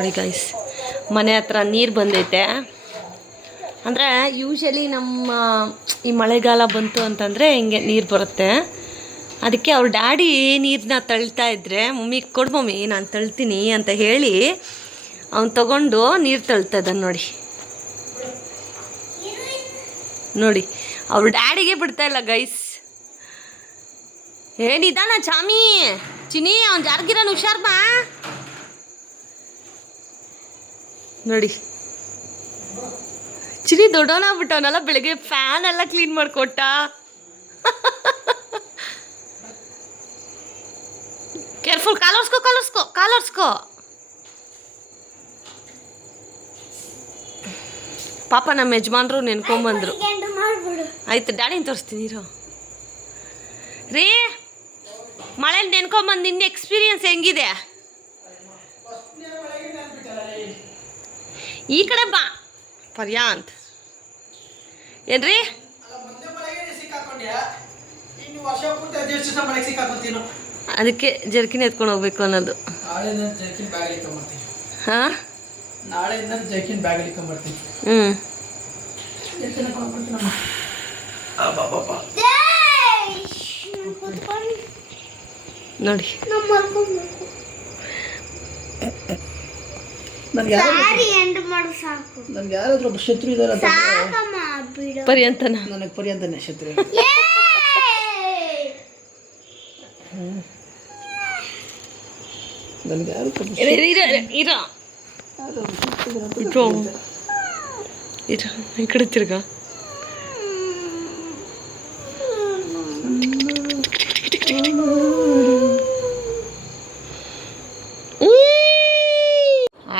ನೋಡಿ ಗೈಸ್, ಮನೆ ಹತ್ರ ನೀರು ಬಂದೈತೆ. ಅಂದರೆ ಯೂಶಲಿ ನಮ್ಮ ಈ ಮಳೆಗಾಲ ಬಂತು ಅಂತಂದರೆ ಹಿಂಗೆ ನೀರು ಬರುತ್ತೆ. ಅದಕ್ಕೆ ಅವ್ರ ಡ್ಯಾಡಿ ನೀರನ್ನ ತಳ್ತಾ ಇದ್ದರೆ, ಮಮ್ಮಿ ಕೊಡು ಮಮ್ಮಿ ನಾನು ತಳ್ತೀನಿ ಅಂತ ಹೇಳಿ ಅವ್ನು ತಗೊಂಡು ನೀರು ತಳ್ತಾ ಇದ್ದಾನೆ. ನೋಡಿ ನೋಡಿ, ಅವ್ರ ಡ್ಯಾಡಿಗೆ ಬಿಡ್ತಾ ಇಲ್ಲ ಗೈಸ್. ಏನಿದಾನ ಚಾಮಿ ಚಿನಿ, ಅವ್ನು ಜಾರ್ಗಿರನ್ ಹುಷಾರ್ ಬಾ. ನೋಡಿ ಚಿನಿ ದೊಡ್ಡವನಾಗ್ಬಿಟ್ಟವನಲ್ಲ, ಬೆಳಗ್ಗೆ ಫ್ಯಾನ್ ಎಲ್ಲ ಕ್ಲೀನ್ ಮಾಡಿಕೊಟ್ಟ. ಕೇರ್ಫುಲ್, ಕಾಲರ್ಸ್ಕೋ. ಪಾಪ ನಮ್ಮ ಯಜಮಾನ್ರು ನೆನ್ಕೊಂಬಂದ್ರು. ಆಯ್ತು, ಡ್ಯಾಡಿನ ತೋರಿಸ್ತೀನಿ ಇರೋ ರೀ. ಮಳೇಲಿ ನೆನ್ಕೊಂಬಂದು ನಿನ್ನ ಎಕ್ಸ್ಪೀರಿಯನ್ಸ್ ಹೆಂಗಿದೆ? ಈ ಕಡೆ ಬಾ ಪರ್ಯಾಂತ್. ಏನ್ರಿ ಅದಕ್ಕೆ ಜರ್ಕಿನ್ ಎತ್ಕೊಂಡು ಹೋಗ್ಬೇಕು ಅನ್ನೋದು. ಹಾಂ, ನೋಡಿ ಶತ್ರು ಇದಾರೆ ಪರ್ಯಂತನ, ನನಗೆ ಪರ್ಯಂತನೇ ಶತ್ರು. ನನಗೆ ಯಾರು ಈ ಕಡೆ ತಿರ್ಗ.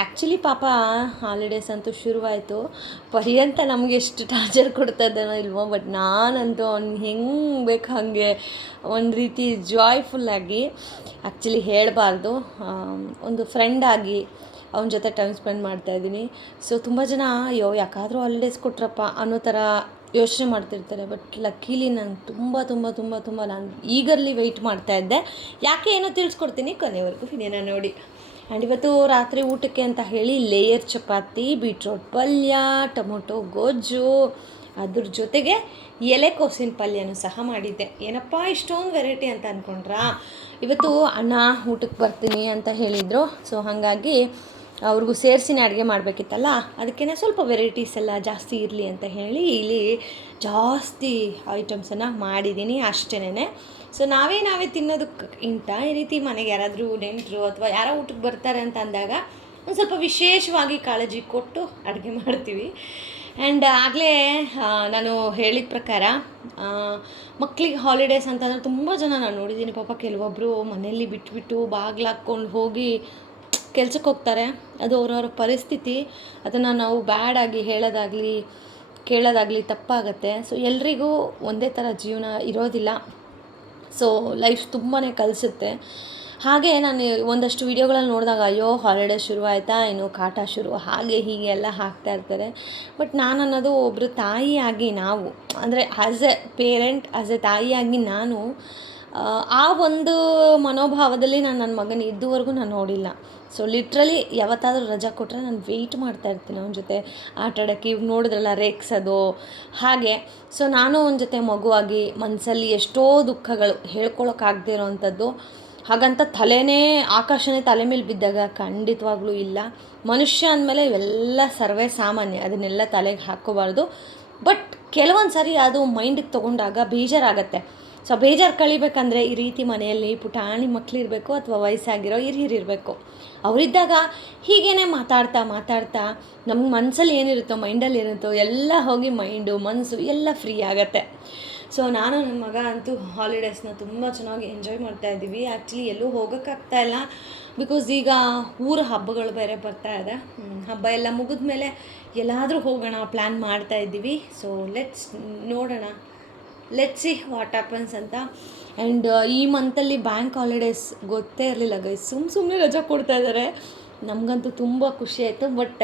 ಆ್ಯಕ್ಚುಲಿ ಪಾಪ ಹಾಲಿಡೇಸ್ ಅಂತೂ ಶುರುವಾಯಿತು. ಪರ್ಯಂತ ನಮಗೆ ಎಷ್ಟು ಟಾರ್ಚರ್ ಕೊಡ್ತಾ ಇದ್ದಾನೋ ಇಲ್ವೋ, ಬಟ್ ನಾನಂತೂ ಅವ್ನು ಹೆಂಗೆ ಬೇಕು ಹಾಗೆ ಒಂದು ರೀತಿ ಜಾಯ್ಫುಲ್ಲಾಗಿ, ಆ್ಯಕ್ಚುಲಿ ಹೇಳಬಾರ್ದು, ಒಂದು ಫ್ರೆಂಡಾಗಿ ಅವನ ಜೊತೆ ಟೈಮ್ ಸ್ಪೆಂಡ್ ಮಾಡ್ತಾಯಿದ್ದೀನಿ. ಸೊ ತುಂಬ ಜನ ಅಯ್ಯೋ ಯಾಕಾದರೂ ಹಾಲಿಡೇಸ್ ಕೊಟ್ರಪ್ಪ ಅನ್ನೋ ಥರ ಯೋಚನೆ ಮಾಡ್ತಿರ್ತಾರೆ. ಬಟ್ ಲಕ್ಕೀಲಿ ನಂಗೆ ತುಂಬ ನಾನು ಈಗರ್ಲಿ ವೆಯ್ಟ್ ಮಾಡ್ತಾಯಿದ್ದೆ. ಯಾಕೆ ಏನೋ ತಿಳಿಸ್ಕೊಡ್ತೀನಿ, ಕೊನೆವರೆಗೂ ವಿಡಿಯೋನ ನೋಡಿ. ಆ್ಯಂಡ್ ಇವತ್ತು ರಾತ್ರಿ ಊಟಕ್ಕೆ ಅಂತ ಹೇಳಿ ಲೇಯರ್ ಚಪಾತಿ, ಬೀಟ್ರೋಟ್ ಪಲ್ಯ, ಟೊಮೊಟೊ ಗೊಜ್ಜು, ಅದ್ರ ಜೊತೆಗೆ ಎಲೆಕೋಸಿನ ಪಲ್ಯನೂ ಸಹ ಮಾಡಿದ್ದೆ. ಏನಪ್ಪ ಇಷ್ಟೊಂದು ವೆರೈಟಿ ಅಂತ ಅಂದ್ಕೊಂಡ್ರಾ? ಇವತ್ತು ಅಣ್ಣ ಊಟಕ್ಕೆ ಬರ್ತೀನಿ ಅಂತ ಹೇಳಿದರು. ಸೊ ಹಾಗಾಗಿ ಅವ್ರಿಗೂ ಸೇರಿಸಿನೇ ಅಡುಗೆ ಮಾಡಬೇಕಿತ್ತಲ್ಲ, ಅದಕ್ಕೇ ಸ್ವಲ್ಪ ವೆರೈಟೀಸ್ ಎಲ್ಲ ಜಾಸ್ತಿ ಇರಲಿ ಅಂತ ಹೇಳಿ ಇಲ್ಲಿ ಜಾಸ್ತಿ ಐಟಮ್ಸನ್ನು ಮಾಡಿದ್ದೀನಿ ಅಷ್ಟೇನೆ. ಸೊ ನಾವೇ ತಿನ್ನೋದಕ್ಕಿಂತ ಈ ರೀತಿ ಮನೆಗೆ ಯಾರಾದರೂ ನೆಂಟರು ಅಥವಾ ಯಾರೋ ಊಟಕ್ಕೆ ಬರ್ತಾರೆ ಅಂತ ಅಂದಾಗ ಒಂದು ಸ್ವಲ್ಪ ವಿಶೇಷವಾಗಿ ಕಾಳಜಿ ಕೊಟ್ಟು ಅಡುಗೆ ಮಾಡ್ತೀವಿ. ಆ್ಯಂಡ್ ಆಗಲೇ ನಾನು ಹೇಳಿದ ಪ್ರಕಾರ ಮಕ್ಕಳಿಗೆ ಹಾಲಿಡೇಸ್ ಅಂತಂದರೆ ತುಂಬ ಜನ ನಾನು ನೋಡಿದ್ದೀನಿ. ಪಾಪ ಕೆಲವೊಬ್ಬರು ಮನೆಯಲ್ಲಿ ಬಿಟ್ಬಿಟ್ಟು ಬಾಗಿಲಾಕ್ಕೊಂಡು ಹೋಗಿ ಕೆಲ್ಸಕ್ಕೆ ಹೋಗ್ತಾರೆ. ಅದು ಅವ್ರವ್ರ ಪರಿಸ್ಥಿತಿ. ಅದನ್ನು ನಾವು ಬ್ಯಾಡಾಗಿ ಕೇಳೋದಾಗಲಿ ತಪ್ಪಾಗತ್ತೆ. ಸೊ ಎಲ್ರಿಗೂ ಒಂದೇ ಥರ ಜೀವನ ಇರೋದಿಲ್ಲ. ಸೊ ಲೈಫ್ ತುಂಬಾ ಕಲಿಸುತ್ತೆ. ಹಾಗೆ ನಾನು ಒಂದಷ್ಟು ವೀಡಿಯೋಗಳಲ್ಲಿ ನೋಡಿದಾಗ ಅಯ್ಯೋ ಹಾಲಿಡೇಸ್ ಶುರುವಾಯಿತಾ, ಇನ್ನು ಕಾಟ ಶುರು, ಹಾಗೆ ಹೀಗೆ ಎಲ್ಲ ಹಾಕ್ತಾಯಿರ್ತಾರೆ. ಬಟ್ ನಾನು ಅನ್ನೋದು ಒಬ್ಬರು ತಾಯಿಯಾಗಿ ನಾವು, ಅಂದರೆ as A parent, as A ತಾಯಿಯಾಗಿ ನಾನು ಆ ಒಂದು ಮನೋಭಾವದಲ್ಲಿ ನಾನು ನನ್ನ ಮಗನ ಇದುವರೆಗೂ ನಾನು ನೋಡಿಲ್ಲ. ಸೊ ಲಿಟ್ರಲಿ ಯಾವತ್ತಾದರೂ ರಜಾ ಕೊಟ್ಟರೆ ನಾನು ವೆಯ್ಟ್ ಮಾಡ್ತಾಯಿರ್ತೀನಿ ಅವನ ಜೊತೆ ಆಟ ಆಡೋಕ್ಕೆ. ಇವಾಗ ನೋಡಿದ್ರಲ್ಲ ರೇಗ್ಸೋದು ಹಾಗೆ. ಸೊ ನಾನು ಅವನ ಜೊತೆ ಮಗುವಾಗಿ ಮನಸ್ಸಲ್ಲಿ ಎಷ್ಟೋ ದುಃಖಗಳು ಹೇಳ್ಕೊಳಕ್ಕಾಗದೇ ಇರೋವಂಥದ್ದು. ಹಾಗಂತ ಆಕಾಶನೇ ತಲೆ ಮೇಲೆ ಬಿದ್ದಾಗ ಖಂಡಿತವಾಗ್ಲೂ ಇಲ್ಲ. ಮನುಷ್ಯ ಅಂದಮೇಲೆ ಇವೆಲ್ಲ ಸರ್ವೇ ಸಾಮಾನ್ಯ, ಅದನ್ನೆಲ್ಲ ತಲೆಗೆ ಹಾಕ್ಕೋಬಾರ್ದು. ಬಟ್ ಕೆಲವೊಂದು ಸಾರಿ ಅದು ಮೈಂಡಿಗೆ ತೊಗೊಂಡಾಗ ಬೇಜಾರಾಗತ್ತೆ. ಸೊ ಬೇಜಾರು ಕಳಿಬೇಕಂದ್ರೆ ಈ ರೀತಿ ಮನೆಯಲ್ಲಿ ಪುಟಾಣಿ ಮಕ್ಕಳಿರಬೇಕು ಅಥವಾ ವಯಸ್ಸಾಗಿರೋ ಹಿರಿಯರಿರಬೇಕು. ಅವರಿದ್ದಾಗ ಹೀಗೇ ಮಾತಾಡ್ತಾ ನಮ್ಗೆ ಮನಸ್ಸಲ್ಲಿ ಏನಿರುತ್ತೋ, ಮೈಂಡಲ್ಲಿ ಏನಿರುತ್ತೋ ಎಲ್ಲ ಹೋಗಿ ಮೈಂಡು ಮನಸ್ಸು ಎಲ್ಲ ಫ್ರೀ ಆಗುತ್ತೆ. ಸೊ ನಾನು ನನ್ನ ಮಗ ಅಂತೂ ಹಾಲಿಡೇಸ್ನ ತುಂಬ ಚೆನ್ನಾಗಿ ಎಂಜಾಯ್ ಮಾಡ್ತಾಯಿದ್ದೀವಿ. ಆ್ಯಕ್ಚುಲಿ ಎಲ್ಲೂ ಹೋಗೋಕ್ಕಾಗ್ತಾಯಿಲ್ಲ, ಬಿಕಾಸ್ ಈಗ ಊರ ಹಬ್ಬಗಳು ಬೇರೆ ಬರ್ತಾಯಿದೆ. ಹಬ್ಬ ಎಲ್ಲ ಮುಗಿದ ಮೇಲೆ ಎಲ್ಲಾದರೂ ಹೋಗೋಣ ಪ್ಲ್ಯಾನ್ ಮಾಡ್ತಾಯಿದ್ದೀವಿ. ಸೊ ನೋಡೋಣ, ಲೆಟ್ಸ್ ಸಿ ವಾಟ್ ಹ್ಯಾಪನ್ಸ್ ಅಂತ. ಆ್ಯಂಡ್ ಈ ಮಂತಲ್ಲಿ ಬ್ಯಾಂಕ್ ಹಾಲಿಡೇಸ್ ಗೊತ್ತೇ ಇರಲಿಲ್ಲ ಗೈಸ್, ಸುಮ್ಮನೆ ರಜಾ ಕೊಡ್ತಾಯಿದ್ದಾರೆ. ನಮಗಂತೂ ತುಂಬ ಖುಷಿ ಆಯಿತು. ಬಟ್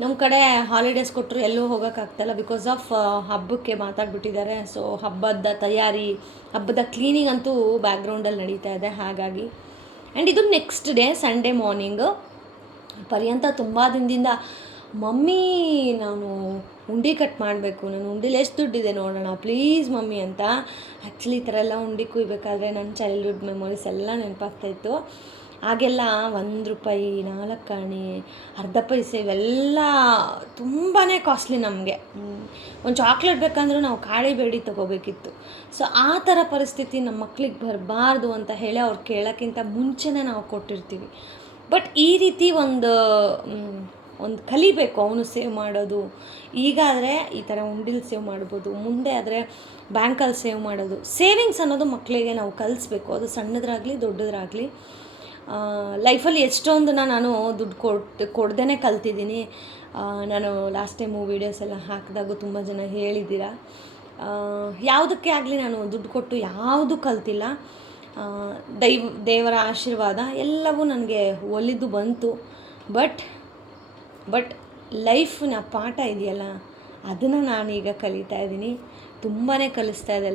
ನಮ್ಮ ಕಡೆ ಹಾಲಿಡೇಸ್ ಕೊಟ್ಟರು ಎಲ್ಲೂ ಹೋಗೋಕ್ಕಾಗ್ತಾಯಿಲ್ಲ, ಬಿಕಾಸ್ ಆಫ್ ಹಬ್ಬಕ್ಕೆ ಮಾತಾಡ್ಬಿಟ್ಟಿದ್ದಾರೆ. ಸೊ ಹಬ್ಬದ ತಯಾರಿ, ಹಬ್ಬದ ಕ್ಲೀನಿಂಗ್ ಅಂತೂ ಬ್ಯಾಕ್ಗ್ರೌಂಡಲ್ಲಿ ನಡೀತಾ ಇದೆ. ಹಾಗಾಗಿ ಆ್ಯಂಡ್ ಇದು ನೆಕ್ಸ್ಟ್ ಡೇ ಸಂಡೇ ಮಾರ್ನಿಂಗು ಪರ್ಯಂತ ತುಂಬ ದಿನದಿಂದ ಮಮ್ಮಿ ನಾನು ಉಂಡೆ ಕಟ್ ಮಾಡಬೇಕು, ನಾನು ಉಂಡೆಲಿ ಎಷ್ಟು ದುಡ್ಡಿದೆ ನೋಡೋಣ ಪ್ಲೀಸ್ ಮಮ್ಮಿ ಅಂತ. ಆ್ಯಕ್ಚುಲಿ ಈ ಥರ ಎಲ್ಲ ಉಂಡೆ ಕುಯ್ಬೇಕಾದ್ರೆ ನನ್ನ ಚೈಲ್ಡ್ಹುಡ್ ಮೆಮೊರೀಸ್ ಎಲ್ಲ ನೆನಪಾಗ್ತಾಯಿತ್ತು. ಆಗೆಲ್ಲ 1 ರೂಪಾಯಿ, 4 ಆಣೆ, ಅರ್ಧ ಪೈಸೆ ಇವೆಲ್ಲ ತುಂಬಾ ಕಾಸ್ಟ್ಲಿ ನಮಗೆ. ಒಂದು ಚಾಕ್ಲೇಟ್ ಬೇಕಂದ್ರೂ ನಾವು ಕಾಳಿ ಬೇಡಿ ತೊಗೋಬೇಕಿತ್ತು. ಸೊ ಆ ಥರ ಪರಿಸ್ಥಿತಿ ನಮ್ಮ ಮಕ್ಳಿಗೆ ಬರಬಾರ್ದು ಅಂತ ಹೇಳಿ ಅವ್ರು ಕೇಳೋಕ್ಕಿಂತ ಮುಂಚೆನೇ ನಾವು ಕೊಟ್ಟಿರ್ತೀವಿ. ಬಟ್ ಈ ರೀತಿ ಒಂದು ಕಲಿಬೇಕು ಅವನು ಸೇವ್ ಮಾಡೋದು. ಈಗಾದರೆ ಈ ಥರ ಉಂಡಿಲಿ ಸೇವ್ ಮಾಡ್ಬೋದು, ಮುಂದೆ ಆದರೆ ಬ್ಯಾಂಕಲ್ಲಿ ಸೇವ್ ಮಾಡೋದು. ಸೇವಿಂಗ್ಸ್ ಅನ್ನೋದು ಮಕ್ಕಳಿಗೆ ನಾವು ಕಲಿಸ್ಬೇಕು, ಅದು ಸಣ್ಣದ್ರಾಗಲಿ ದೊಡ್ಡದ್ರಾಗಲಿ. ಲೈಫಲ್ಲಿ ಎಷ್ಟೊಂದನ್ನ ನಾನು ದುಡ್ಡು ಕೊಡ್ದೇ ಕಲ್ತಿದ್ದೀನಿ. ನಾನು ಲಾಸ್ಟ್ ಟೈಮು ವೀಡಿಯೋಸ್ ಎಲ್ಲ ಹಾಕಿದಾಗೂ ತುಂಬ ಜನ ಹೇಳಿದ್ದೀರಾ. ಯಾವುದಕ್ಕೆ ಆಗಲಿ ನಾನು ದುಡ್ಡು ಕೊಟ್ಟು ಯಾವುದೂ ಕಲ್ತಿಲ್ಲ. ದೇವರ ಆಶೀರ್ವಾದ ಎಲ್ಲವೂ ನನಗೆ ಒಲಿದು ಬಂತು. ಬಟ್ ಲೈಫಿನ ಪಾಠ ಇದೆಯಲ್ಲ, ಅದನ್ನು ನಾನೀಗ ಕಲಿತಾ ಇದ್ದೀನಿ. ತುಂಬಾ ಕಲಿಸ್ತಾ ಇದೆ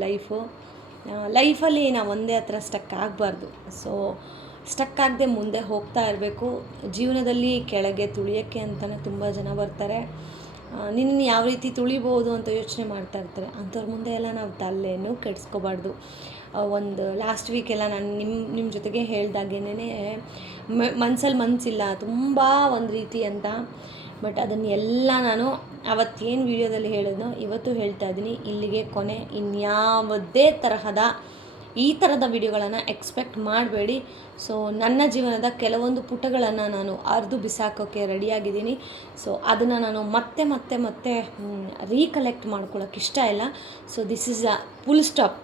ಲೈಫಲ್ಲಿ ನಾವು ಒಂದೇ ಹತ್ರ ಸ್ಟಕ್ ಆಗಬಾರ್ದು. ಸೊ ಸ್ಟಕ್ ಆಗದೆ ಮುಂದೆ ಹೋಗ್ತಾ ಇರಬೇಕು. ಜೀವನದಲ್ಲಿ ಕೆಳಗೆ ತುಳಿಯೋಕ್ಕೆ ಅಂತಲೇ ತುಂಬ ಜನ ಬರ್ತಾರೆ. ನಿನ್ನ ಯಾವ ರೀತಿ ತುಳಿಬೋದು ಅಂತ ಯೋಚನೆ ಮಾಡ್ತಾ ಇರ್ತಾರೆ. ಅಂಥವ್ರ ಮುಂದೆ ಎಲ್ಲ ನಾವು ತಲೆನೂ ಕೆಡಿಸ್ಕೋಬಾರ್ದು. ಒಂದು ಲಾಸ್ಟ್ ವೀಕೆಲ್ಲ ನಾನು ನಿಮ್ಮ ಜೊತೆಗೆ ಹೇಳ್ದಾಗೇನೆ ಮನಸ್ಸಲ್ಲಿ ಮನಸ್ಸಿಲ್ಲ ತುಂಬ ಒಂದು ರೀತಿ ಅಂತ. ಬಟ್ ಅದನ್ನೆಲ್ಲ ನಾನು ಅವತ್ತೇನು ವೀಡಿಯೋದಲ್ಲಿ ಹೇಳಿದ್ನೋ ಇವತ್ತು ಹೇಳ್ತಾ ಇದ್ದೀನಿ. ಇಲ್ಲಿಗೆ ಕೊನೆ. ಇನ್ಯಾವುದೇ ಈ ಥರದ ವಿಡಿಯೋಗಳನ್ನು ಎಕ್ಸ್ಪೆಕ್ಟ್ ಮಾಡಬೇಡಿ. ಸೊ ನನ್ನ ಜೀವನದ ಕೆಲವೊಂದು ಪುಟಗಳನ್ನು ನಾನು ಅರ್ದು ಬಿಸಾಕೋಕ್ಕೆ ರೆಡಿಯಾಗಿದ್ದೀನಿ. ಸೊ ಅದನ್ನು ನಾನು ಮತ್ತೆ ರೀಕಲೆಕ್ಟ್ ಮಾಡ್ಕೊಳ್ಳೋಕೆ ಇಷ್ಟ ಇಲ್ಲ. So this is a full stop,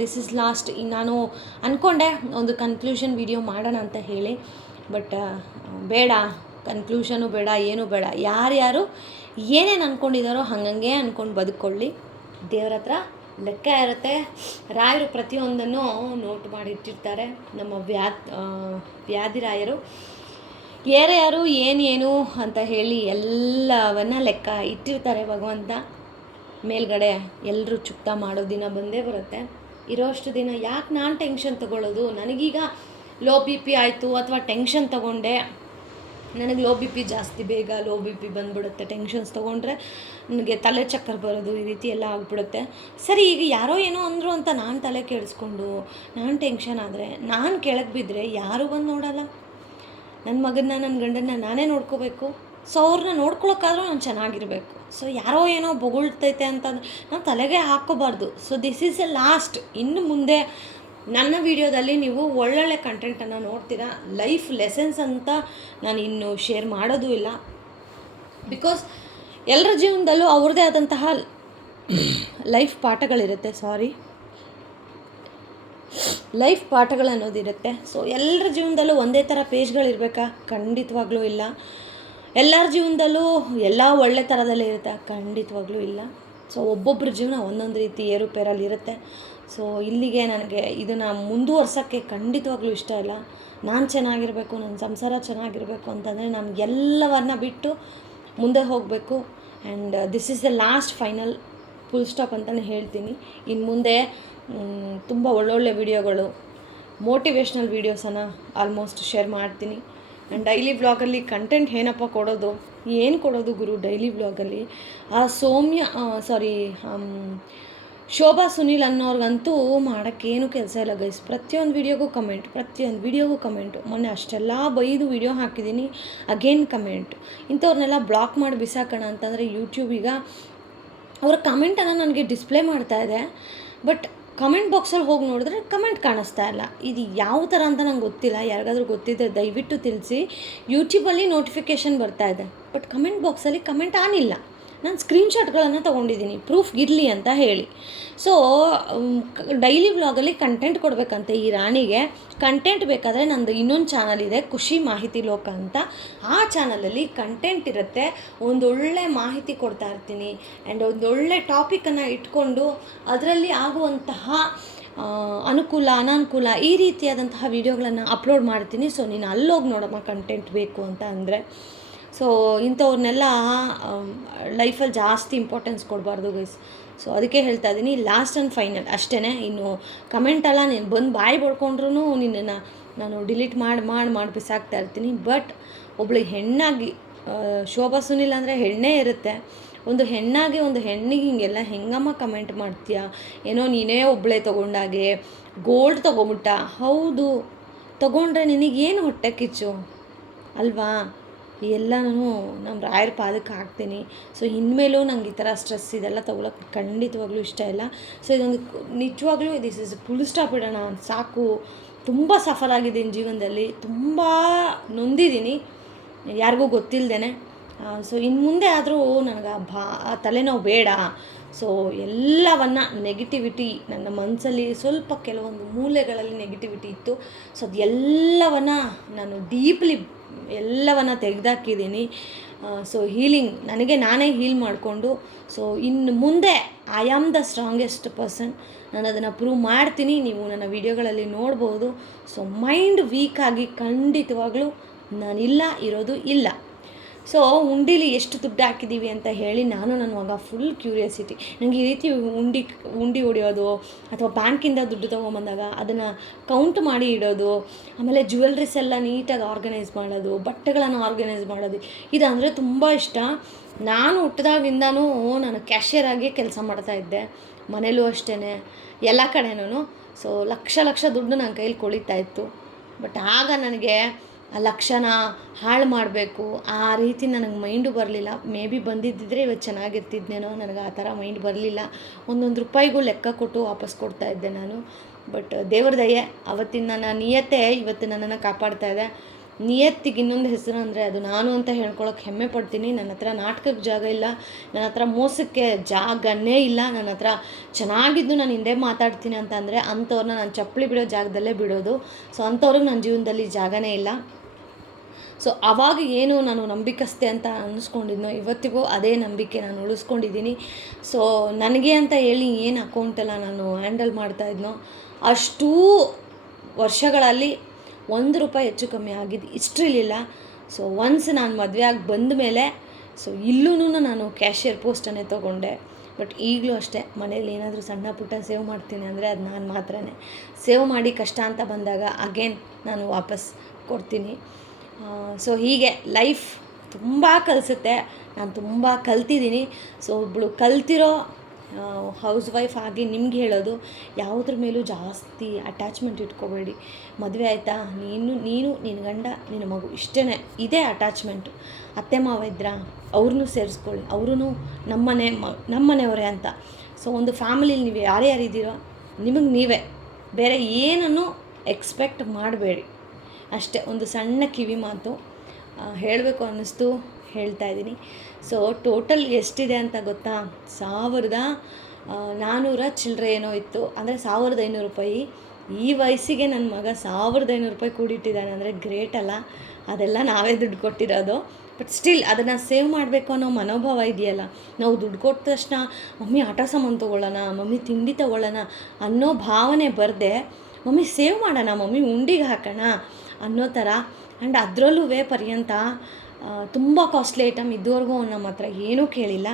this is last. ನಾನು ಅಂದ್ಕೊಂಡೆ ಒಂದು ಕನ್ಕ್ಲೂಷನ್ ವಿಡಿಯೋ ಮಾಡೋಣ ಅಂತ ಹೇಳಿ, ಬಟ್ ಬೇಡ, ಕನ್ಕ್ಲೂಷನು ಬೇಡ, ಏನೂ ಬೇಡ. ಯಾರ್ಯಾರು ಏನೇನು ಅಂದ್ಕೊಂಡಿದ್ದಾರೋ ಹಾಗಂಗೆ ಅಂದ್ಕೊಂಡು ಬದುಕೊಳ್ಳಿ. ದೇವ್ರ ಹತ್ರ ಲೆಕ್ಕ ಇರುತ್ತೆ. ರಾಯರು ಪ್ರತಿಯೊಂದನ್ನು ನೋಟ್ ಮಾಡಿಟ್ಟಿರ್ತಾರೆ. ನಮ್ಮ ವ್ಯಾಧಿರಾಯರು ಯಾರ್ಯಾರು ಏನೇನು ಅಂತ ಹೇಳಿ ಎಲ್ಲವನ್ನ ಲೆಕ್ಕ ಇಟ್ಟಿರ್ತಾರೆ ಭಗವಂತ. ಮೇಲ್ಗಡೆ ಎಲ್ಲರೂ ಚುಕ್ತ ಮಾಡೋ ದಿನ ಬಂದೇ ಬರುತ್ತೆ. ಇರೋಷ್ಟು ದಿನ ಯಾಕೆ ನಾನು ಟೆನ್ಷನ್ ತೊಗೊಳ್ಳೋದು? ನನಗೀಗ ಲೋ ಬಿ ಪಿ ಆಯಿತು ಅಥವಾ ಟೆನ್ಷನ್ ತೊಗೊಂಡೆ, ನನಗೆ ಲೋ ಬಿ ಪಿ ಜಾಸ್ತಿ, ಬೇಗ ಲೋ ಬಿ ಪಿ ಬಂದುಬಿಡುತ್ತೆ. ಟೆನ್ಷನ್ಸ್ ತೊಗೊಂಡ್ರೆ ನನಗೆ ತಲೆ ಚಕ್ಕರ್ ಬರೋದು, ಈ ರೀತಿ ಎಲ್ಲ ಆಗಿಬಿಡುತ್ತೆ. ಸರಿ, ಈಗ ಯಾರೋ ಏನೋ ಅಂದರು ಅಂತ ನಾನು ತಲೆ ಕೆಡಿಸ್ಕೊಂಡು ನಾನು ಟೆನ್ಷನ್ ಆದರೆ, ನಾನು ಕೆಳಗೆ ಬಿದ್ದರೆ ಯಾರೂ ಬಂದು ನೋಡಲ್ಲ. ನನ್ನ ಮಗನ್ನ, ನನ್ನ ಗಂಡನ್ನ ನಾನೇ ನೋಡ್ಕೋಬೇಕು. ಸೊ ಅವ್ರನ್ನ ನೋಡ್ಕೊಳಕ್ಕಾದ್ರೂ ನಾನು ಚೆನ್ನಾಗಿರಬೇಕು. ಸೊ ಯಾರೋ ಏನೋ ಬೊಗಳ್ತೈತೆ ಅಂತಂದ್ರೆ ನಾನು ತಲೆಗೆ ಹಾಕ್ಕೋಬಾರ್ದು. So this is A last. ಇನ್ನು ಮುಂದೆ ನನ್ನ ವಿಡಿಯೋದಲ್ಲಿ ನೀವು ಒಳ್ಳೊಳ್ಳೆ ಕಂಟೆಂಟನ್ನು ನೋಡ್ತೀರಾ. ಲೈಫ್ ಲೆಸನ್ಸ್ ಅಂತ ನಾನು ಇನ್ನು ಶೇರ್ ಮಾಡೋದು ಇಲ್ಲ. ಬಿಕಾಸ್ ಎಲ್ಲರ ಜೀವನದಲ್ಲೂ ಅವ್ರದ್ದೇ ಆದಂತಹ ಲೈಫ್ ಪಾಠಗಳನ್ನೋದಿರುತ್ತೆ. ಸೊ ಎಲ್ಲರ ಜೀವನದಲ್ಲೂ ಒಂದೇ ಥರ ಪೇಜ್ಗಳಿರಬೇಕಾ? ಖಂಡಿತವಾಗ್ಲೂ ಇಲ್ಲ. ಎಲ್ಲರ ಜೀವನದಲ್ಲೂ ಎಲ್ಲ ಒಳ್ಳೆ ಥರದಲ್ಲೇ ಇರುತ್ತೆ? ಖಂಡಿತವಾಗ್ಲೂ ಇಲ್ಲ. ಸೊ ಒಬ್ಬೊಬ್ಬರ ಜೀವನ ಒಂದೊಂದು ರೀತಿ ಏರುಪೇರಲ್ಲಿರುತ್ತೆ. ಸೊ ಇಲ್ಲಿಗೆ ನನಗೆ ಇದನ್ನು ಮುಂದುವರ್ಸೋಕ್ಕೆ ಖಂಡಿತವಾಗ್ಲೂ ಇಷ್ಟ ಇಲ್ಲ. ನಾನು ಚೆನ್ನಾಗಿರಬೇಕು, ನನ್ನ ಸಂಸಾರ ಚೆನ್ನಾಗಿರಬೇಕು ಅಂತಂದರೆ ನಮಗೆಲ್ಲವನ್ನ ಬಿಟ್ಟು ಮುಂದೆ ಹೋಗಬೇಕು. And this is the last final full stop ಅಂತಲೇ ಹೇಳ್ತೀನಿ. ಇನ್ನು ಮುಂದೆ ತುಂಬ ಒಳ್ಳೊಳ್ಳೆ ವಿಡಿಯೋಗಳು, ಮೋಟಿವೇಶ್ನಲ್ ವೀಡಿಯೋಸನ್ನು ಆಲ್ಮೋಸ್ಟ್ ಶೇರ್ ಮಾಡ್ತೀನಿ. ಆ್ಯಂಡ್ ಡೈಲಿ ವ್ಲಾಗಲ್ಲಿ ಕಂಟೆಂಟ್ ಏನಪ್ಪ ಕೊಡೋದು? ಏನು ಕೊಡೋದು ಗುರು ಡೈಲಿ ವ್ಲಾಗಲ್ಲಿ? ಶೋಭಾ ಸುನೀಲ್ ಅನ್ನೋರ್ಗಂತೂ ಮಾಡೋಕ್ಕೇನು ಕೆಲಸ ಇಲ್ಲ ಗೈಸ್. ಪ್ರತಿಯೊಂದು ವೀಡಿಯೋಗೂ ಕಮೆಂಟು. ಮೊನ್ನೆ ಅಷ್ಟೆಲ್ಲ ಬೈದು ವೀಡಿಯೋ ಹಾಕಿದ್ದೀನಿ, ಅಗೇನ್ ಕಮೆಂಟ್. ಇಂಥವ್ರನ್ನೆಲ್ಲ ಬ್ಲಾಕ್ ಮಾಡಿ ಬಿಸಾಕೋಣ ಅಂತಂದರೆ ಯೂಟ್ಯೂಬ್ ಈಗ ಅವರ ಕಮೆಂಟನ್ನು ನನಗೆ ಡಿಸ್ಪ್ಲೇ ಮಾಡ್ತಾ ಇದೆ. ಬಟ್ ಕಮೆಂಟ್ ಬಾಕ್ಸಲ್ಲಿ ಹೋಗಿ ನೋಡಿದ್ರೆ ಕಮೆಂಟ್ ಕಾಣಿಸ್ತಾ ಇಲ್ಲ. ಇದು ಯಾವ ಥರ ಅಂತ ನಂಗೆ ಗೊತ್ತಿಲ್ಲ. ಯಾರಿಗಾದ್ರೂ ಗೊತ್ತಿದ್ದರೆ ದಯವಿಟ್ಟು ತಿಳಿಸಿ. ಯೂಟ್ಯೂಬಲ್ಲಿ ನೋಟಿಫಿಕೇಷನ್ ಬರ್ತಾ ಇದೆ, ಬಟ್ ಕಮೆಂಟ್ ಬಾಕ್ಸಲ್ಲಿ ಕಮೆಂಟ್ ಆನಿಲ್ಲ. ನಾನು ಸ್ಕ್ರೀನ್ಶಾಟ್ಗಳನ್ನು ತೊಗೊಂಡಿದ್ದೀನಿ ಪ್ರೂಫ್ಗಿರಲಿ ಅಂತ ಹೇಳಿ. ಸೊ ಡೈಲಿ ವ್ಲಾಗಲ್ಲಿ ಕಂಟೆಂಟ್ ಕೊಡಬೇಕಂತೆ ಈ ರಾಣಿಗೆ. ಕಂಟೆಂಟ್ ಬೇಕಾದರೆ ನಂದು ಇನ್ನೊಂದು ಚಾನಲ್ ಇದೆ, ಖುಷಿ ಮಾಹಿತಿ ಲೋಕ ಅಂತ. ಆ ಚಾನಲಲ್ಲಿ ಕಂಟೆಂಟ್ ಇರುತ್ತೆ, ಒಂದೊಳ್ಳೆ ಮಾಹಿತಿ ಕೊಡ್ತಾ ಇರ್ತೀನಿ. ಆ್ಯಂಡ್ ಒಂದೊಳ್ಳೆ ಟಾಪಿಕನ್ನು ಇಟ್ಕೊಂಡು ಅದರಲ್ಲಿ ಆಗುವಂತಹ ಅನುಕೂಲ ಅನಾನುಕೂಲ ಈ ರೀತಿಯಾದಂತಹ ವೀಡಿಯೋಗಳನ್ನು ಅಪ್ಲೋಡ್ ಮಾಡ್ತೀನಿ. ಸೊ ನೀನು ಅಲ್ಲೋಗಿ ನೋಡಮ್ಮ ಕಂಟೆಂಟ್ ಬೇಕು ಅಂತ ಅಂದರೆ. ಸೊ ಇಂಥವ್ರನ್ನೆಲ್ಲ ಲೈಫಲ್ಲಿ ಜಾಸ್ತಿ ಇಂಪಾರ್ಟೆನ್ಸ್ ಕೊಡಬಾರ್ದು ಗೈಸ್. ಸೊ ಅದಕ್ಕೆ ಹೇಳ್ತಾ ಇದ್ದೀನಿ, ಲಾಸ್ಟ್ ಆ್ಯಂಡ್ ಫೈನಲ್ ಅಷ್ಟೇ. ಇನ್ನು ಕಮೆಂಟೆಲ್ಲ ನೀನು ಬಂದು ಬಾಯಿ ಬಡ್ಕೊಂಡ್ರೂ ನಿನ್ನನ್ನು ನಾನು ಡಿಲೀಟ್ ಮಾಡಿ ಬಿಸಾಕ್ತಾ ಇರ್ತೀನಿ. ಬಟ್ ಒಬ್ಳು ಹೆಣ್ಣಾಗಿ ಶೋಭಾ ಸುನಿಲ್ ಅಂದರೆ ಹೆಣ್ಣೇ ಇರುತ್ತೆ, ಒಂದು ಹೆಣ್ಣಾಗಿ ಒಂದು ಹೆಣ್ಣಿಗೆ ಹಿಂಗೆಲ್ಲ ಹೆಂಗಮ್ಮ ಕಮೆಂಟ್ ಮಾಡ್ತೀಯಾ, ಏನೋ ನೀನೇ ಒಬ್ಬಳೇ ತೊಗೊಂಡಾಗೆ, ಗೋಲ್ಡ್ ತೊಗೊಂಬಿಟ್ಟ. ಹೌದು, ತೊಗೊಂಡ್ರೆ ನಿನಗೇನು ಹೊಟ್ಟೆ ಕಿಚ್ಚು ಅಲ್ವಾ? ಎಲ್ಲ ನಾನು ನಮ್ಮ ರಾಯರ ಪಾದಕ್ಕೆ ಹಾಕ್ತೀನಿ. ಸೊ ಇನ್ಮೇಲೂ ನಂಗೆ ಈ ಥರ ಸ್ಟ್ರೆಸ್ ಇದೆಲ್ಲ ತೊಗೊಳಕ್ಕೆ ಖಂಡಿತವಾಗ್ಲೂ ಇಷ್ಟ ಇಲ್ಲ. ಸೊ ಇದೊಂದು ನಿಜವಾಗ್ಲೂ ದಿಸ್ ಇಸ್ ಫುಲ್ ಸ್ಟಾಪ್ ಇಡೋಣ, ಸಾಕು. ತುಂಬ ಸಫರ್ ಆಗಿದ್ದೀನಿ ಜೀವನದಲ್ಲಿ, ತುಂಬ ನೊಂದಿದ್ದೀನಿ ಯಾರಿಗೂ ಗೊತ್ತಿಲ್ಲದೇ. ಸೊ ಇನ್ನು ಮುಂದೆ ಆದರೂ ನನಗೆ ಆ ತಲೆನೋವು ಬೇಡ. ಸೊ ಎಲ್ಲವನ್ನು ನೆಗೆಟಿವಿಟಿ ನನ್ನ ಮನಸ್ಸಲ್ಲಿ ಸ್ವಲ್ಪ ಕೆಲವೊಂದು ಮೂಲೆಗಳಲ್ಲಿ ನೆಗೆಟಿವಿಟಿ ಇತ್ತು. ಸೊ ಅದೆಲ್ಲವನ್ನು ನಾನು ಡೀಪ್ಲಿ ಎಲ್ಲವನ್ನು ತೆಗೆದಾಕಿದ್ದೀನಿ. ಸೊ ಹೀಲಿಂಗ್ ನನಗೆ ನಾನೇ ಹೀಲ್ ಮಾಡಿಕೊಂಡು, ಸೊ ಇನ್ನು ಮುಂದೆ I am the strongest person. ನಾನು ಅದನ್ನು ಪ್ರೂವ್ ಮಾಡ್ತೀನಿ, ನೀವು ನನ್ನ ವಿಡಿಯೋಗಳಲ್ಲಿ ನೋಡ್ಬೋದು. ಸೊ ಮೈಂಡ್ ವೀಕಾಗಿ ಖಂಡಿತವಾಗ್ಲೂ ನಾನಿಲ್ಲ, ಇರೋದು ಇಲ್ಲ. ಸೊ ಉಂಡಿಲಿ ಎಷ್ಟು ದುಡ್ಡು ಹಾಕಿದ್ದೀವಿ ಅಂತ ಹೇಳಿ ನಾನು ನನ್ನ ಮಗ ಫುಲ್ ಕ್ಯೂರಿಯಾಸಿಟಿ. ನನಗೆ ಈ ರೀತಿ ಉಂಡಿ ಹೊಡೆಯೋದು ಅಥವಾ ಬ್ಯಾಂಕಿಂದ ದುಡ್ಡು ತೊಗೊಂಬಂದಾಗ ಅದನ್ನು ಕೌಂಟ್ ಮಾಡಿ ಇಡೋದು, ಆಮೇಲೆ ಜ್ಯುವೆಲ್ರೀಸ್ ಎಲ್ಲ ನೀಟಾಗಿ ಆರ್ಗನೈಸ್ ಮಾಡೋದು, ಬಟ್ಟೆಗಳನ್ನು ಆರ್ಗನೈಸ್ ಮಾಡೋದು, ಇದಂದರೆ ತುಂಬ ಇಷ್ಟ. ನಾನು ಹುಟ್ಟಿದಾಗಿಂದನೂ ನಾನು ಕ್ಯಾಶಿಯರ್ ಆಗಿ ಕೆಲಸ ಮಾಡ್ತಾಯಿದ್ದೆ, ಮನೇಲೂ ಅಷ್ಟೇ, ಎಲ್ಲ ಕಡೆನೂ. ಸೊ ಲಕ್ಷ ದುಡ್ಡು ನನ್ನ ಕೈಲಿ ಕೊಳಿತಾಯಿತ್ತು. ಬಟ್ ಆಗ ನನಗೆ ಆ ಲಕ್ಷನ ಹಾಳು ಮಾಡಬೇಕು ಆ ರೀತಿ ನನಗೆ ಮೈಂಡು ಬರಲಿಲ್ಲ. ಮೇ ಬಿ ಬಂದಿದ್ದಿದ್ರೆ ಇವತ್ತು ಚೆನ್ನಾಗಿರ್ತಿದ್ನೇನೋ, ನನಗೆ ಆ ಥರ ಮೈಂಡ್ ಬರಲಿಲ್ಲ. ಒಂದೊಂದು ರೂಪಾಯಿಗೂ ಲೆಕ್ಕ ಕೊಟ್ಟು ವಾಪಸ್ ಕೊಡ್ತಾಯಿದ್ದೆ ನಾನು. ಬಟ್ ದೇವ್ರ ದಯೆ, ಅವತ್ತಿನ ನನ್ನ ನಿಯತ್ತೆ ಇವತ್ತು ನನ್ನನ್ನು ಕಾಪಾಡ್ತಾ ಇದೆ. ನಿಯತ್ತಿಗೆ ಇನ್ನೊಂದು ಹೆಸರು ಅಂದರೆ ಅದು ನಾನು ಅಂತ ಹೇಳ್ಕೊಳಕ್ಕೆ ಹೆಮ್ಮೆ ಪಡ್ತೀನಿ. ನನ್ನ ಹತ್ರ ನಾಟಕಕ್ಕೆ ಜಾಗ ಇಲ್ಲ, ನನ್ನ ಹತ್ರ ಮೋಸಕ್ಕೆ ಜಾಗನೇ ಇಲ್ಲ, ನನ್ನ ಹತ್ರ ಚೆನ್ನಾಗಿದ್ದು ನಾನು ಹಿಂದೆ ಮಾತಾಡ್ತೀನಿ ಅಂತ ಅಂದರೆ ಅಂಥವ್ರನ್ನ ನಾನು ಚಪ್ಪಲಿ ಬಿಡೋ ಜಾಗದಲ್ಲೇ ಬಿಡೋದು. ಸೊ ಅಂಥವ್ರಿಗೆ ನನ್ನ ಜೀವನದಲ್ಲಿ ಜಾಗನೇ ಇಲ್ಲ. ಸೊ ಆವಾಗ ಏನು ನಾನು ನಂಬಿಕಸ್ತೆ ಅಂತ ಅನ್ನಿಸ್ಕೊಂಡಿದ್ನೋ ಇವತ್ತಿಗೂ ಅದೇ ನಂಬಿಕೆ ನಾನು ಉಳಿಸ್ಕೊಂಡಿದ್ದೀನಿ. ಸೊ ನನಗೆ ಅಂತ ಹೇಳಿ ಏನು ಅಕೌಂಟೆಲ್ಲ ನಾನು ಹ್ಯಾಂಡಲ್ ಮಾಡ್ತಾಯಿದ್ನೋ ಅಷ್ಟೂ ವರ್ಷಗಳಲ್ಲಿ ₹1 ಹೆಚ್ಚು ಕಮ್ಮಿ ಆಗಿದ್ದು ಹಿಸ್ಟ್ರಿಲಿಲ್ಲ. ಸೊ ಒನ್ಸ್ ನಾನು ಮದುವೆ ಆಗಿ ಬಂದ ಮೇಲೆ ಸೊ ಇಲ್ಲೂ ನಾನು ಕ್ಯಾಶಿಯರ್ ಪೋಸ್ಟನ್ನೇ ತೊಗೊಂಡೆ. ಬಟ್ ಈಗಲೂ ಅಷ್ಟೇ, ಮನೇಲಿ ಏನಾದರೂ ಸಣ್ಣ ಪುಟ್ಟ ಸೇವ್ ಮಾಡ್ತೀನಿ ಅಂದರೆ ಅದು ನಾನು ಮಾತ್ರನೇ. ಸೇವ್ ಮಾಡಿ ಕಷ್ಟ ಅಂತ ಬಂದಾಗ ಅಗೇನ್ ನಾನು ವಾಪಸ್ ಕೊಡ್ತೀನಿ. ಸೊ ಹೀಗೆ ಲೈಫ್ ತುಂಬ ಕಲಿಸುತ್ತೆ, ನಾನು ತುಂಬ ಕಲ್ತಿದ್ದೀನಿ. ಸೊ ಒಬ್ಬಳು ಕಲ್ತಿರೋ ಹೌಸ್ ವೈಫ್ ಆಗಿ ನಿಮ್ಗೆ ಹೇಳೋದು, ಯಾವುದ್ರ ಮೇಲೂ ಜಾಸ್ತಿ ಅಟ್ಯಾಚ್ಮೆಂಟ್ ಇಟ್ಕೋಬೇಡಿ. ಮದುವೆ ಆಯಿತಾ, ನೀನು ನಿನ್ನ ಗಂಡ ನಿನ್ನ ಮಗು ಇಷ್ಟೇ, ಇದೇ ಅಟ್ಯಾಚ್ಮೆಂಟು. ಅತ್ತೆ ಮಾವ ಇದ್ರಾ, ಅವ್ರನ್ನೂ ಸೇರಿಸ್ಕೊಳ್ಳಿ, ಅವರು ನಮ್ಮನೆಯವರೇ ಅಂತ. ಸೊ ಒಂದು ಫ್ಯಾಮಿಲಿಲಿ ನೀವು ಯಾರ್ಯಾರಿದ್ದೀರೋ ನಿಮಗೆ ನೀವೇ, ಬೇರೆ ಏನನ್ನು ಎಕ್ಸ್ಪೆಕ್ಟ್ ಮಾಡಬೇಡಿ ಅಷ್ಟೇ. ಒಂದು ಸಣ್ಣ ಕಿವಿ ಮಾತು ಹೇಳಬೇಕು ಅನ್ನಿಸ್ತು, ಹೇಳ್ತಾಯಿದ್ದೀನಿ. ಸೊ ಟೋಟಲ್ ಎಷ್ಟಿದೆ ಅಂತ ಗೊತ್ತಾ? 1400 ಚಿಲ್ಲರೆ ಏನೋ ಇತ್ತು, ಅಂದರೆ ₹1500. ಈ ವಯಸ್ಸಿಗೆ ನನ್ನ ಮಗ ₹1500 ಕೂಡಿಟ್ಟಿದ್ದಾನೆ ಅಂದರೆ ಗ್ರೇಟ್ ಅಲ್ಲ? ಅದೆಲ್ಲ ನಾವೇ ದುಡ್ಡು ಕೊಟ್ಟಿರೋದು. ಬಟ್ ಸ್ಟಿಲ್ ಅದನ್ನು ಸೇವ್ ಮಾಡಬೇಕು ಅನ್ನೋ ಮನೋಭಾವ ಇದೆಯಲ್ಲ, ನಾವು ದುಡ್ಡು ಕೊಟ್ಟ ತಕ್ಷಣ ಮಮ್ಮಿ ಆಟ ಸಾಮಾನು ತೊಗೊಳ್ಳೋಣ, ಮಮ್ಮಿ ತಿಂಡಿ ತೊಗೊಳ್ಳೋಣ ಅನ್ನೋ ಭಾವನೆ ಬರದೆ, ಮಮ್ಮಿ ಸೇವ್ ಮಾಡೋಣ, ಮಮ್ಮಿ ಉಂಡಿಗೆ ಹಾಕೋಣ ಅನ್ನೋ ಥರ. ಆ್ಯಂಡ್ ಅದರಲ್ಲೂ ಪರ್ಯಂತ ತುಂಬ ಕಾಸ್ಟ್ಲಿ ಐಟಮ್ ಇದುವರೆಗೂ ನಮ್ಮ ಹತ್ರ ಏನೂ ಕೇಳಿಲ್ಲ.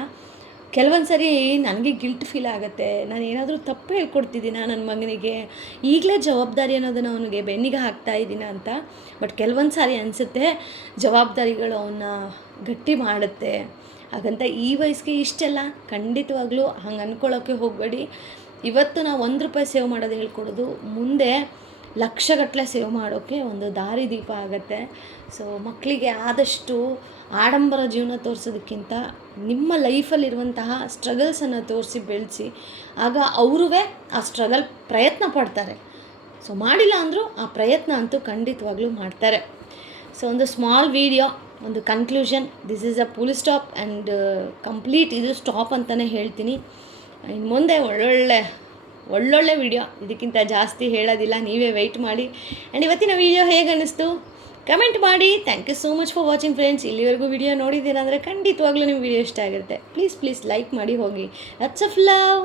ಕೆಲವೊಂದು ಸರಿ ನನಗೆ ಗಿಲ್ಟ್ ಫೀಲ್ ಆಗುತ್ತೆ, ನಾನು ಏನಾದರೂ ತಪ್ಪು ಹೇಳ್ಕೊಡ್ತಿದ್ದೀನ ನನ್ನ ಮಗನಿಗೆ, ಈಗಲೇ ಜವಾಬ್ದಾರಿ ಅನ್ನೋದನ್ನು ಅವನಿಗೆ ಬೆನ್ನಿಗೆ ಹಾಕ್ತಾಯಿದ್ದೀನ ಅಂತ. ಬಟ್ ಕೆಲವೊಂದು ಸಾರಿ ಅನಿಸುತ್ತೆ ಜವಾಬ್ದಾರಿಗಳು ಅವನ್ನ ಗಟ್ಟಿ ಮಾಡುತ್ತೆ. ಹಾಗಂತ ಈ ವಯಸ್ಸಿಗೆ ಇಷ್ಟೆಲ್ಲ ಖಂಡಿತವಾಗ್ಲೂ ಹಂಗೆ ಅಂದ್ಕೊಳ್ಳೋಕ್ಕೆ ಹೋಗಬೇಡಿ. ಇವತ್ತು ನಾವು ₹1 ಸೇವ್ ಮಾಡೋದು ಹೇಳ್ಕೊಡೋದು ಮುಂದೆ ಲಕ್ಷಗಟ್ಟಲೆ ಸೇವ್ ಮಾಡೋಕ್ಕೆ ಒಂದು ದಾರಿದೀಪ ಆಗುತ್ತೆ. ಸೊ ಮಕ್ಕಳಿಗೆ ಆದಷ್ಟು ಆಡಂಬರ ಜೀವನ ತೋರಿಸೋದಕ್ಕಿಂತ ನಿಮ್ಮ ಲೈಫಲ್ಲಿರುವಂತಹ ಸ್ಟ್ರಗಲ್ಸನ್ನು ತೋರಿಸಿ ಬೆಳೆಸಿ, ಆಗ ಅವರೂ ಆ ಸ್ಟ್ರಗಲ್ ಪ್ರಯತ್ನ ಪಡ್ತಾರೆ. ಸೊ ಮಾಡಿಲ್ಲ ಅಂದರೂ ಆ ಪ್ರಯತ್ನ ಅಂತೂ ಖಂಡಿತವಾಗ್ಲೂ ಮಾಡ್ತಾರೆ. ಸೊ ಒಂದು ಸ್ಮಾಲ್ ವಿಡಿಯೋ, ಒಂದು conclusion, this is a full stop and complete ಇದು ಸ್ಟಾಪ್ ಅಂತಲೇ ಹೇಳ್ತೀನಿ. ಇನ್ನು ಮುಂದೆ ಒಳ್ಳೊಳ್ಳೆ ವಿಡಿಯೋ, ಇದಕ್ಕಿಂತ ಜಾಸ್ತಿ ಹೇಳೋದಿಲ್ಲ, ನೀವೇ ವೆಯ್ಟ್ ಮಾಡಿ. ಆ್ಯಂಡ್ ಇವತ್ತಿನ ವಿಡಿಯೋ ಹೇಗೆ ಅನ್ನಿಸ್ತು ಕಮೆಂಟ್ ಮಾಡಿ. Thank you so much for watching friends. ಇಲ್ಲಿವರೆಗೂ ವಿಡಿಯೋ ನೋಡಿದ್ದೀರಾ ಅಂದರೆ ಖಂಡಿತವಾಗ್ಲೂ ನಿಮ್ಮ ವಿಡಿಯೋ ಇಷ್ಟ ಆಗಿರುತ್ತೆ. ಪ್ಲೀಸ್ ಲೈಕ್ ಮಾಡಿ ಹೋಗಿ. Lots of love.